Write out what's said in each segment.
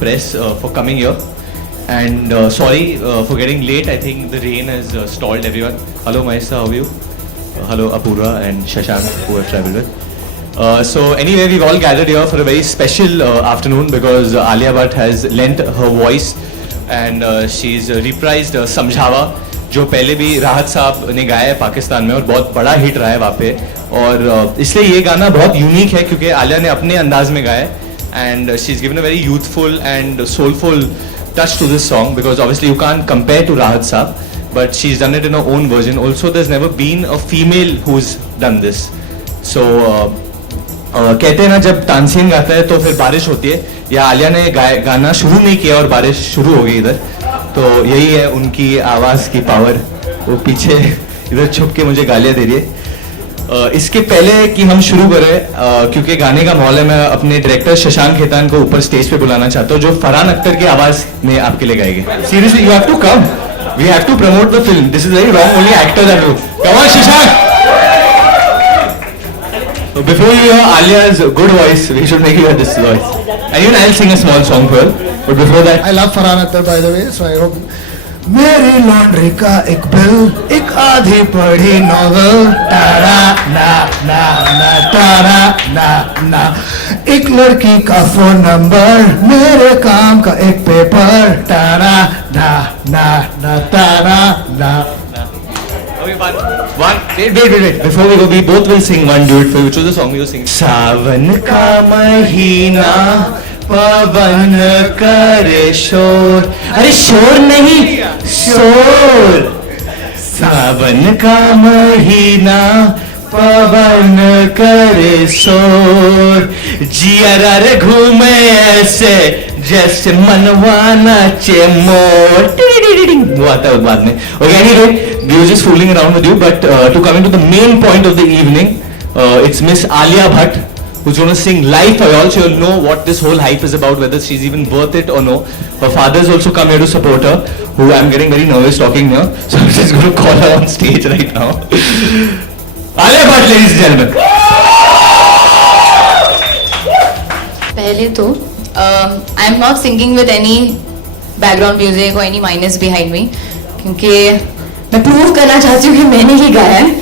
press for coming here. And sorry for getting late. I think the rain has stalled everyone. Hello Maisa, how are you? Hello Apurva and Shashank, who have travelled with. So anyway, we've all gathered here for a very special afternoon because Alia Bhatt has lent her voice and she's reprised समझावा, जो पहले भी राहत साहब ने गाया है पाकिस्तान में और बहुत बड़ा हिट रहा है वहाँ पे. और इसलिए ये गाना बहुत यूनिक है क्योंकि आलिया ने अपने अंदाज में गाया है and she is given a very youthful and soulful touch to this song because obviously you can't compare to Rahat Saab, but she's done it in her own version. Also, there's never been a female who's done this. So कहते हैं ना जब तानसेन गाता है तो फिर बारिश होती है, या आलिया ने गाना शुरू नहीं किया और बारिश शुरू हो गई इधर. तो यही है उनकी आवाज की पावर. वो पीछे इधर छुप के मुझे गालियां दे रही है. इसके पहले कि हम शुरू करें, क्योंकि गाने का माहौल है, मैं अपने डायरेक्टर शशांक खेतान को ऊपर स्टेज पे बुलाना चाहता हूँ जो फरहान अख्तर की आवाज में आपके लिए गाएंगे. Seriously you have to come, we have to promote the film. This is very wrong, only actors are do. Come on Shashank. So before you hear Alia's good voice, we should make you hear this voice. And even I'll sing a small song for her. But before that, I love Farhan Akhtar by the way, so I hope. मेरी laundry का एक bill, एक आधी पढ़ी novel, तारा ना ना ना तारा ना ना, एक लड़की का फोन नंबर, मेरे काम का एक पेपर, तारा ना ना ना तारा ना. okay, wait. Before we go, we both will sing one duet for you. Choose the song you sing. सावन का महीना पवन करे शोर, अरे शोर नहीं शोर. सावन का महीना पवन करे शोर, जिया रे घूमे ऐसे जैसे मनवाना चे मोर. वो आता है बाद में. Okay, anyway, we were just fooling around with you, but to come into the main point of the evening, it's Miss Alia Bhatt who's going to sing live for you all, so you'll know what this whole hype is about, whether she's even worth it or no. Her father's also come here to support her, who I'm getting very nervous talking here, so I'm just going to call her on stage right now. Alia Bhatt, ladies and gentlemen. पहले तो I am not singing with any background music और any minus behind me, क्योंकि मैं prove करना चाहती हूँ कि मैंने ही गाया है.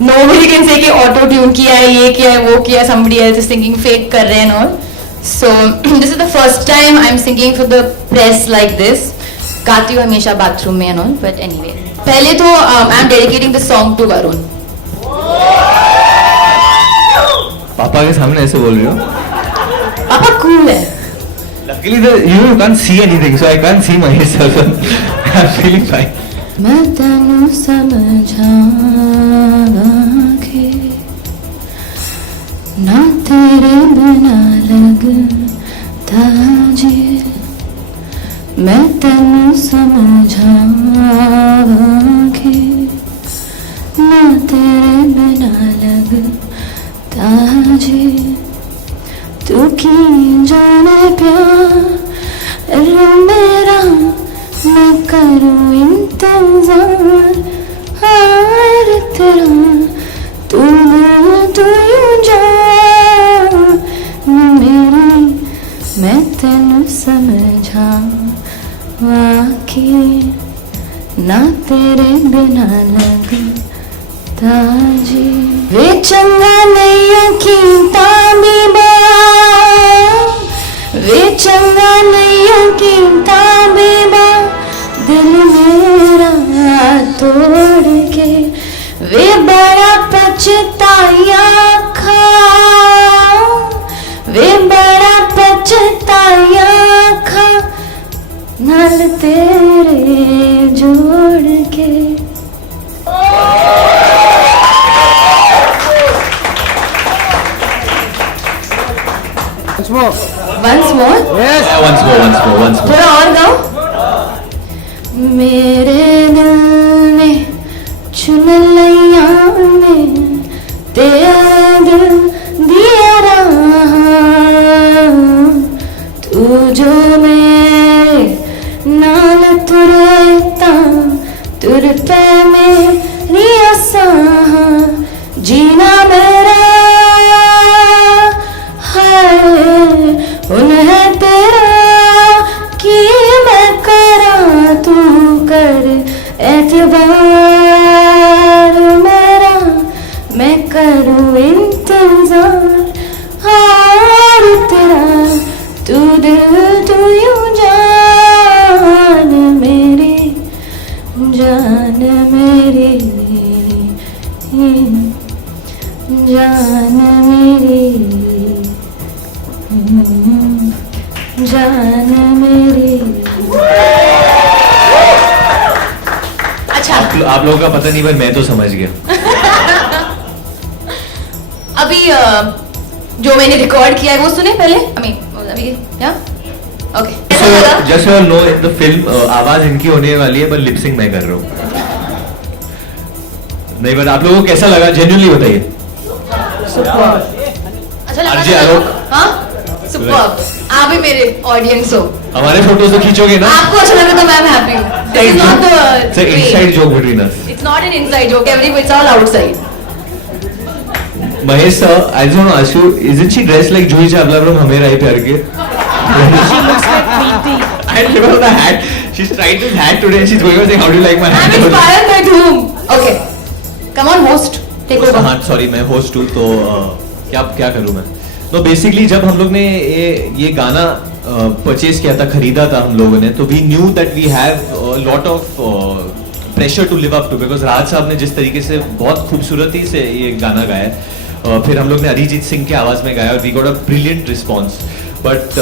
Nobody can say कि ऑटो ट्यून किया है, ये किया है, वो किया, somebody else is singing, fake कर रहे हैं and all. So this is the first time I'm singing for the press like this. गाती हूँ हमेशा बाथरूम में and all, but anyway. पहले तो I'm dedicating the song to Varun. पापा के सामने ऐसे बोल रही हो? पापा cool है. Luckily, you can't see anything, so I can't see myself. I'm feeling fine. मैं तनु समझावा के ना तेरे बिना लगता जी, मैं तनु समझावा के ना तेरे बिना लगता जी, तू की जाने प्यार मेरा, मैं करूँ इंतजार हर तेरा, तू यूं जा मेरी, मैं तेनू समझा वाकी ना तेरे बिना लगता जी. वे चंगा नहीं कीता बीबा, वे चंगा नहीं कीता बीबा, दिल मेरा तोड़ के, वे बड़ा पछताया खा, वे बड़ा पछताया खा, नाल तेरे जोड़ के. Once more. Once more? Yes. Once more. थोड़ा और गाओ. मेरे दिल ने चुन लिया ने तेरा दिल दिया रहा, तू जो मेरे नाल तुरता तुर पे मेरी आसा, जीना मेरा है उन्हें तेरा आप लोगों का पता नहीं पर मैं तो समझ गया. अभी जो मैंने रिकॉर्ड किया है वो सुने पहले. अभी क्या okay. Just so you know, in the film आवाज इनकी होने वाली है पर लिपसिंग मैं कर रहा हूँ. नहीं बट आप लोगों को कैसा लगा जेन्युइनली बताइए. अच्छा लगा. RJ आलोक. हाँ सुपर्ब. आप भी मेरे ऑडियंस हो. हमारे फोटोज तो खींचोगे ना. आपको अच्छा लगा तो मैं हैप्पी हूँ. This is not It's an the inside joke between us. It's not an inside joke. It's all outside. Mahesh sir, I just want to ask you, isn't she dressed like Juhi Chawla from Hame Rahe Pyar Ke? She looks like Preeti. I remember the hat. She's tried this hat today and she's going on saying, how do you like my hat? I'm inspired by Doom. Okay. Come on, host. Take over. हाँ sorry मैं host हूँ तो क्या क्या करूँ मैं. तो basically जब हम लोग ने ये गाना परचेज किया था, खरीदा था हम लोगों ने, तो we knew that we have lot of pressure to live up to, because Raj साहब ने जिस तरीके से बहुत खूबसूरती से ये गाना गाया है, फिर हम लोग ने अरिजीत सिंह की आवाज में गाया और we got a brilliant response. But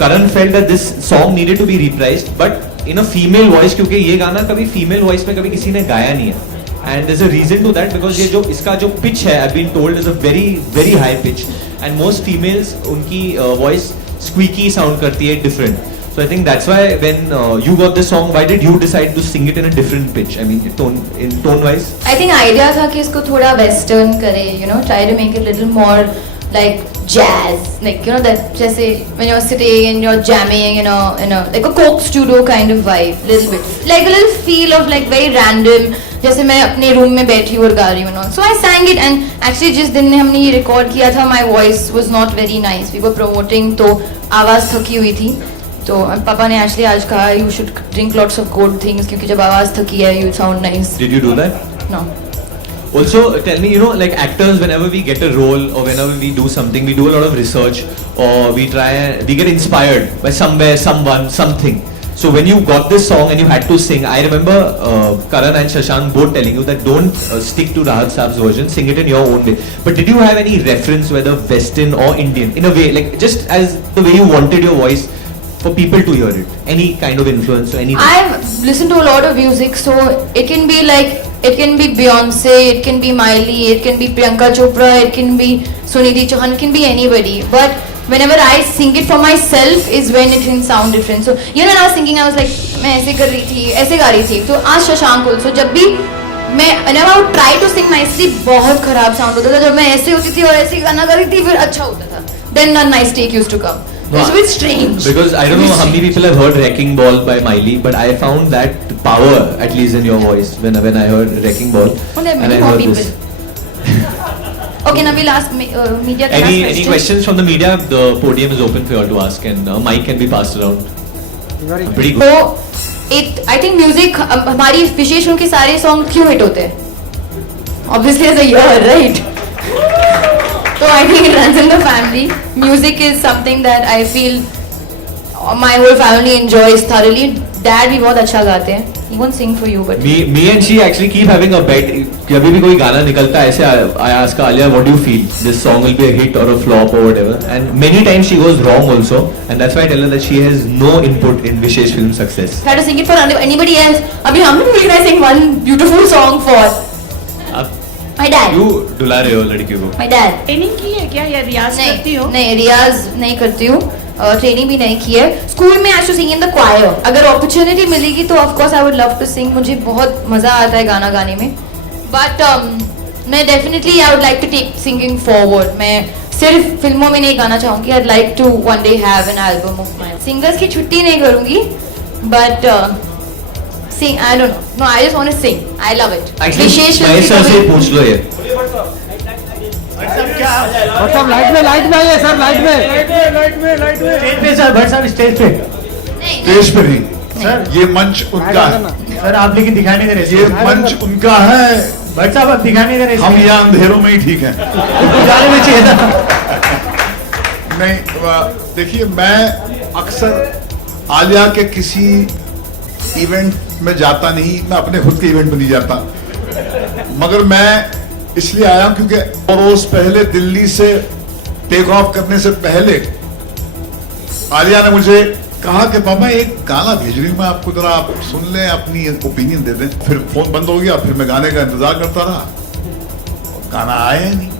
Karan felt that this song needed to be reprised but in a female voice, क्योंकि ये गाना कभी फीमेल वॉइस में कभी किसी ने गाया नहीं है. And there is a reason to that, because ये जो इसका जो पिच है, I been told is a very very high pitch and most females उनकी वॉइस स्क्वीकी साउंड करती है, different. So I think that's why when you got this song, why did you decide to sing it in a different pitch? I mean, tone wise. I think idea था कि इसको थोड़ा western करे, you know, try to make it a little more like jazz, like you know that जैसे when you're sitting and you're jamming, you know, like a Coke studio kind of vibe, little bit, like a little feel of like very random. जैसे मैं अपने room में बैठी हूँ और गा रही हूँ. So I sang it and actually जिस दिन ने हमने ये रिकॉर्ड किया था, my voice was not very nice. We were promoting तो आवाज थकी हुई थी. तो पापा ने एक्चुअली आज कहा you should drink lots of good things, क्योंकि जब आवाज थकी है you sound nice. Did you do that? No. Also, tell me, you know, like actors, whenever we get a role or whenever we do something, we do a lot of research or we get inspired by somewhere, someone, something. So when you got this song and you had to sing, I remember Karan and Shashank both telling you that don't stick to Rahat Saab's version, sing it in your own way. But did you have any reference, whether Western or Indian, in a way, like just as the way you wanted your voice for people to hear it? Any kind of influence or anything? I've listened to a lot of music, so it can be like, it can be Beyonce, it can be Miley, it can be Priyanka Chopra, it can be Sunidhi Chauhan, it can be anybody. But whenever I sing it for myself is when it can sound different. So you know, when I was singing, I was like, मैं ऐसे कर रही थी, ऐसे गा रही थी. तो आज शशांक also, जब भी मैं whenever I would try to sing nicely, बहुत खराब sound होता था. जब मैं ऐसे होती थी और ऐसे गाना गा रही थी, फिर अच्छा होता था. Then a nice take used to come. It's a bit strange. Because I don't know how many people have heard Wrecking Ball by Miley, but I found that power, at least in your voice, when I heard Wrecking Ball. Oh, there are and many I more heard people. this. Okay, now we'll ask media. Any questions from the media? The podium is open for you all to ask, and mic can be passed around. Pretty good. So, I think music, हमारी विशेष उनके सारे song क्यों hit होते हैं? Obviously, as a year, right? So I think it runs in the family. Music is something that I feel my whole family enjoys thoroughly. Dad भी बहुत अच्छा गाते हैं. He won't sing for you, but Me and she actually keep having a bet. जब भी कोई गाना निकलता है ऐसे, I ask her, Alia, what do you feel? This song will be a hit or a flop or whatever. And many times she goes wrong also. And that's why I tell her that she has no input in Vishesh film success. try to sing it for anybody else. अभी हम लोग can I sing one beautiful song for my dad? You दुला रहे हो लड़की को. My dad. Training की है क्या या रियाज करती हो? नहीं रियाज नहीं करती हूँ. ट्रेनिंग भी नहीं की है. स्कूल में आई टू सिंग इन द क्वायर. अगर अपॉर्चुनिटी मिलेगी तो of course I would love to sing. मुझे बहुत मजा आता है गाना गाने में. बट मैं definitely I would like to take singing forward. मैं सिर्फ फिल्मों में नहीं गाना चाहूंगी. I like to one day have an album of my. Singers की छुट्टी नहीं करूंगी. But sing, I don't know. No, I just want to sing. I love it. Vishesh Mahesh sir से पूछ लो ये. मतलब लाइट में आइए सर, लाइट में स्टेज पे सर, भट्ट साहब स्टेज पे. स्टेज पे नहीं सर, ये मंच उनका है सर. आप लेकिन दिखाई नहीं दे रहे. ये मंच उनका है. भट्ट साहब आप दिखाई नहीं दे रहे. हम यहाँ अंधेरों में ही ठीक हैं. जाने में चाहिए था. नहीं देखिए, मैं अक्सर आलिया के किसी इवेंट में जाता नहीं. मैं अपने खुद के इवेंट में नहीं जाता. मगर मैं इसलिए आया क्योंकि रोज पहले दिल्ली से टेक ऑफ करने से पहले आलिया ने मुझे कहा कि पापा एक गाना भेज रही हूँ मैं आपको, जरा आप सुन लें, अपनी ओपिनियन दे दें। फिर फोन बंद हो गया, फिर मैं गाने का इंतजार करता रहा, गाना आया ही नहीं।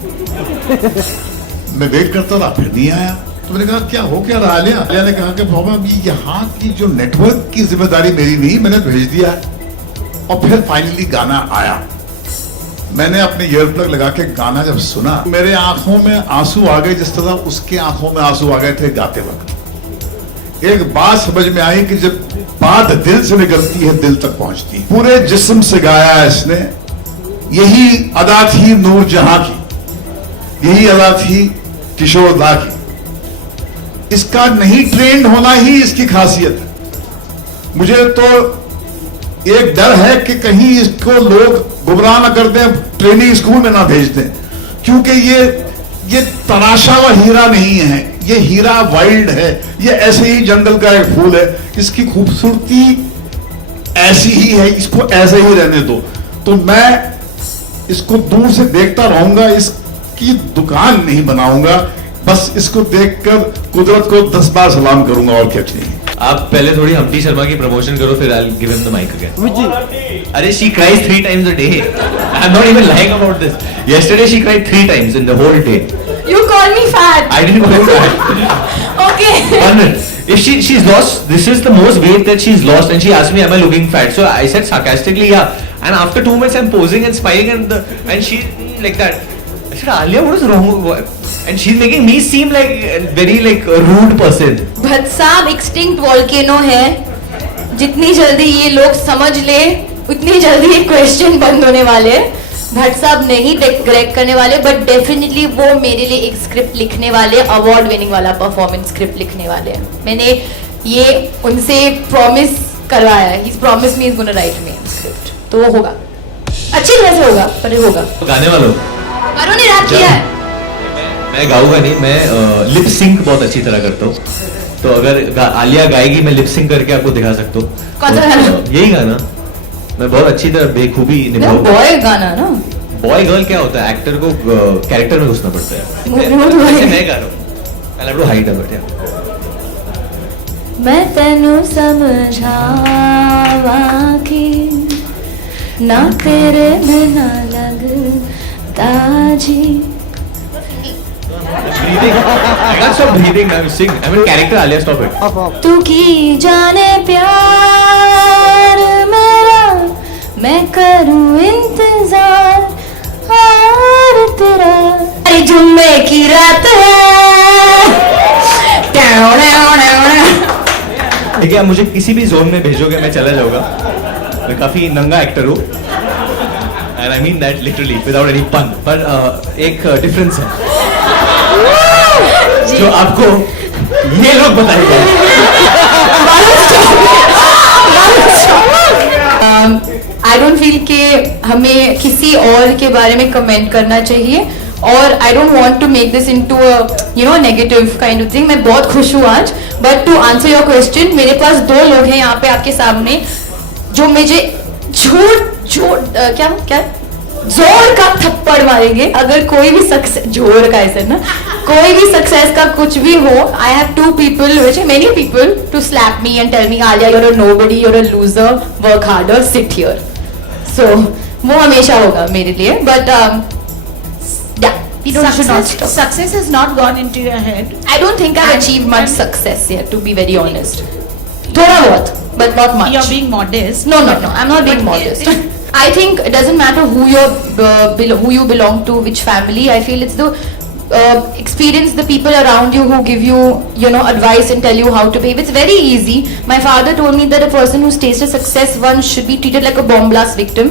मैं वेट करता रहा, फिर नहीं आया। तो मैंने कहा क्या हो क्या रहा आलिया? आलिया ने कहा कि पापा ये यहाँ की जो नेटवर्क की जिम्मेदारी मेरी नहीं, मैंने भेज दिया है। और फिर फाइनली गाना आया। मैंने अपने ईयर प्लग लगा के गाना जब सुना, मेरे आंखों में आंसू आ गए, जिस तरह उसके आंखों में आंसू आ गए थे गाते वक्त। एक बात समझ में आई कि जब बात दिल से निकलती है दिल तक पहुंचती है। पूरे जिस्म से गाया इसने। यही अदा थी नूर जहां की, यही अदा थी किशोर दा की। इसका नहीं ट्रेंड होना ही इसकी खासियत है। मुझे तो एक डर है कि कहीं इसको लोग गुमराह ना कर दें, ट्रेनिंग स्कूल में ना भेज दें, क्योंकि ये तराशा हुआ हीरा नहीं है, ये हीरा वाइल्ड है, ये ऐसे ही जंगल का एक फूल है। इसकी खूबसूरती ऐसी ही है, इसको ऐसे ही रहने दो। तो मैं इसको दूर से देखता रहूंगा, इसकी दुकान नहीं बनाऊंगा, बस इसको देखकर कुदरत को 10 बार सलाम करूंगा, और क्या चाहिए। आप पहले थोड़ी हम्टी शर्मा की प्रमोशन करो, फिर I'll give him the mic again. अरे she cries 3 times a day. I'm not even lying about this. Yesterday she cried 3 times in the whole day. You call me fat. I didn't call you that. Okay. If she's lost, this is the most weight that she's lost, and she asked me, "Am I looking fat?" So I said sarcastically, "Yeah." And after 2 minutes, I'm posing and smiling, and she like that. I said, "Alia, what is wrong?" And she's making me seem like a very a rude person. Bhatt साहब extinct volcano है। जितनी जल्दी ये लोग समझ ले, उतनी जल्दी ये क्वेश्चन बंद होने वाले। भट्ट साहब नहीं करेक्ट करने वाले, बट डेफिनेटली वो मेरे लिए एक स्क्रिप्ट लिखने वाले, अवार्ड विनिंग वाला परफॉर्मेंस स्क्रिप्ट लिखने वाले। मैंने ये उनसे प्रॉमिस करवाया है। He's promised me he's gonna write me script, तो वो होगा, अच्छी तरह से होगा, पर ये होगा। गाने वालों, वरुण ने रैप किया है। मैं गाऊंगा नहीं, मैं लिप सिंक बहुत अच्छी तरह करता हूँ। तो अगर आलिया गाएगी, मैं लिप सिंक करके आपको दिखा सकता हूँ। कौन सा गाना? यही गाना मैं बहुत अच्छी तरह बेखूबी निभाऊंगा। बॉय गाना ना, बॉय गर्ल क्या होता है, एक्टर को कैरेक्टर में घुसना पड़ता है। मैं मैं गा रहा हूँ, I'll have to hide a bit, yeah. मैं तेनू समझावा कि ना तेरे बिना लगता जी। Breathing. I can't stop breathing. I'm singing. I'm in character. Alia, stop it. तू की जाने प्यार मेरा, मैं करूं इंतजार और तेरा। अरे जुम्मे की रात है। ठीक है, आप मुझे किसी भी जोन में भेजोगे मैं चला जाऊंगा। मैं काफी नंगा एक्टर हूँ, and I mean that literally without any pun. पर एक डिफरेंस है जो आपको ये लोग बताएंगे। आई डोंट फील कि हमें किसी और के बारे में कमेंट करना चाहिए, और I don't want to make this into a negative kind of thing. मैं बहुत खुश हूँ आज, but to answer your question, मेरे पास 2 लोग हैं यहाँ पे आपके सामने जो मुझे क्या जोर का थप्पड़ मारेंगे अगर कोई भी सक्सेस, जोर का ऐसे ना, कोई भी सक्सेस का कुछ भी हो। I have 2 people, which are many people, to slap me and tell me, Alia, you're a nobody, you're a loser, work harder, sit here. So वो हमेशा होगा मेरे लिए, but yeah, people should not stop. Success has not gone into your head. I don't think I've achieved much success yet, to be very honest. थोड़ा बहुत, but not much. You're being modest. No, I'm not being modest. I think it doesn't matter who you belong to, which family. I feel it's the experience, the people around you who give you, advice and tell you how to behave. It's very easy. My father told me that a person who's tasted success once should be treated like a bomb blast victim.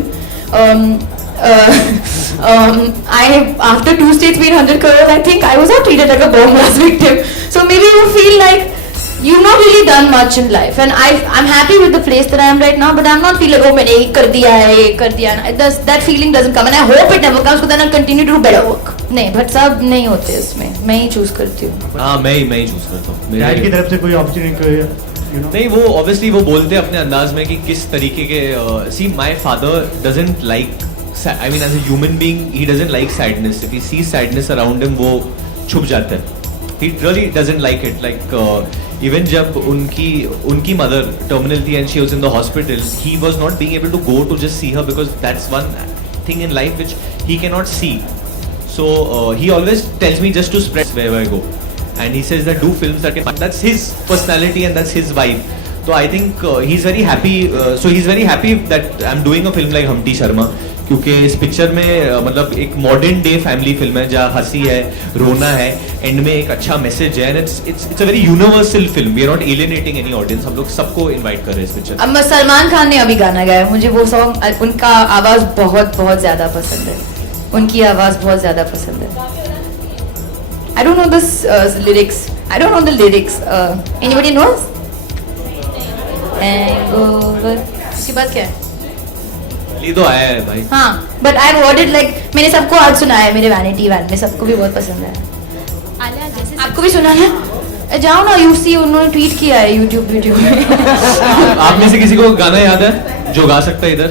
After 2 states being 100 crores, I think I was not treated like a bomb blast victim. So maybe you feel like you've not really done much in life, and I'm happy with the place that I am right now, but I'm not feeling like, oh, मैंने ये कर दिया है, that feeling doesn't come, and I hope it never comes, because then I'll continue to do better work. नहीं, भट्ट साहब नहीं होते इसमें, मैं ही चूज करती हूँ। हाँ, मैं ही चूज करता हूँ। डैड की तरफ से कोई अपॉर्चुनिटी नहीं, वो ऑब्वियसली वो बोलते हैं अपने अंदाज में कि किस तरीके के। See my father doesn't like, I mean as a human being he doesn't like sadness. If he sees sadness around him, वो छुप जाता है। He really doesn't like it. Like even जब उनकी मदर टर्मिनल थी and she was in the hospital, he was not being able to go to just see her because that's one thing in life which he can not see. So he always tells me just to spread wherever I go, and he says that do films that can. That's his personality and that's his vibe. So I think he's very happy. So he's very happy that I'm doing a film like Humpty Sharma. क्योंकि इस picture में मतलब एक modern day family film है जहाँ हंसी है, रोना है, एंड में एक अच्छा मैसेज है, and it's a very universal film. We are not alienating any audience. हम लोग सबको इनवाइट कर रहे हैं इस पिक्चर. अब सलमान खान ने अभी गाना गाया, मुझे वो सॉन्ग, उनका आवाज बहुत बहुत ज्यादा पसंद है. उनकी आवाज बहुत ज्यादा पसंद है. I don't know this lyrics. I don't know the lyrics. Anybody knows? Hangover. इसकी बात क्या है? ये तो आया है भाई. हाँ, but I've heard it like मैंने सबको आज सुना है, मेरे वैनिटी वैन में सबको भी बहुत पसंद है. आपको भी सुना है? जाओ ना यूसी, उन्होंने ट्वीट किया है यूट्यूब वीडियो में. आप में से किसी को गाना याद है जो गा सकता है इधर?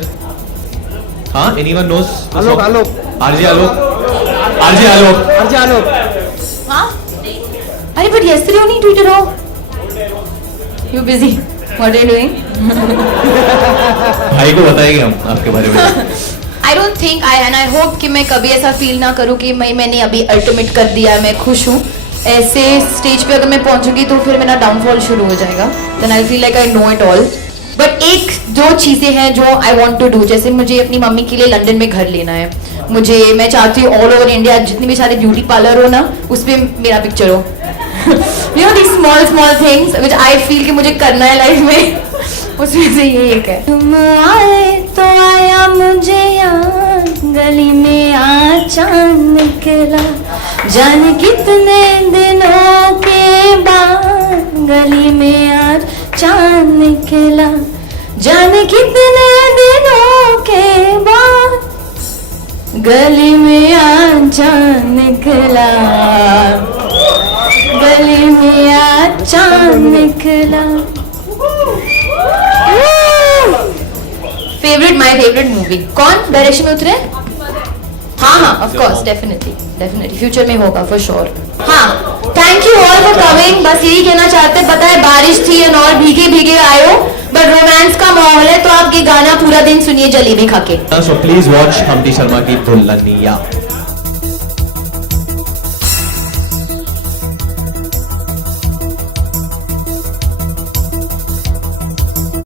हाँ, एनीवन नोस? आलोक आरजे आलोक. हाँ? अरे but yesterday only tweeted out. You busy? What are you doing? भाई को बताएंगे हम आपके बारे में. I don't think I hope कि मैं कभी ऐसा फील ना करूँ कि मैंने अभी अल्टीमेट कर दिया, मैं खुश हूँ. ऐसे स्टेज पे अगर मैं पहुंचूंगी तो फिर मेरा डाउनफॉल शुरू हो जाएगा. Then I feel like I know it all. But एक जो चीजें हैं जो आई वॉन्ट टू डू, जैसे मुझे अपनी मम्मी के लिए लंदन में घर लेना है. मैं चाहती हूँ ऑल ओवर इंडिया जितने भी सारे ब्यूटी पार्लर हो ना, उसमें मेरा पिक्चर हो. You know the small things which I feel कि मुझे करना है लाइफ में. उसमें से ये एक है. तुम आए तो आया मुझे याद, गली में आ चांद निकला, जाने कितने दिनों के बाद गली में आज चांद निकला, जाने कितने दिनों के बाद गली में आज चांद निकला, गली में आज चांद निकला. My favourite movie. कौन डायरेक्शन में उतरे? हाँ, ऑफ कोर्स, डेफिनेटली फ्यूचर में होगा फॉर श्योर. हाँ, thank you all for coming. बस यही कहना चाहते, पता है बारिश थी और भीगे आए हो, बट रोमांस का माहौल है तो आप ये गाना पूरा दिन सुनिए जलेबी खा के. So please watch Humpty Sharma की दुल्हनिया.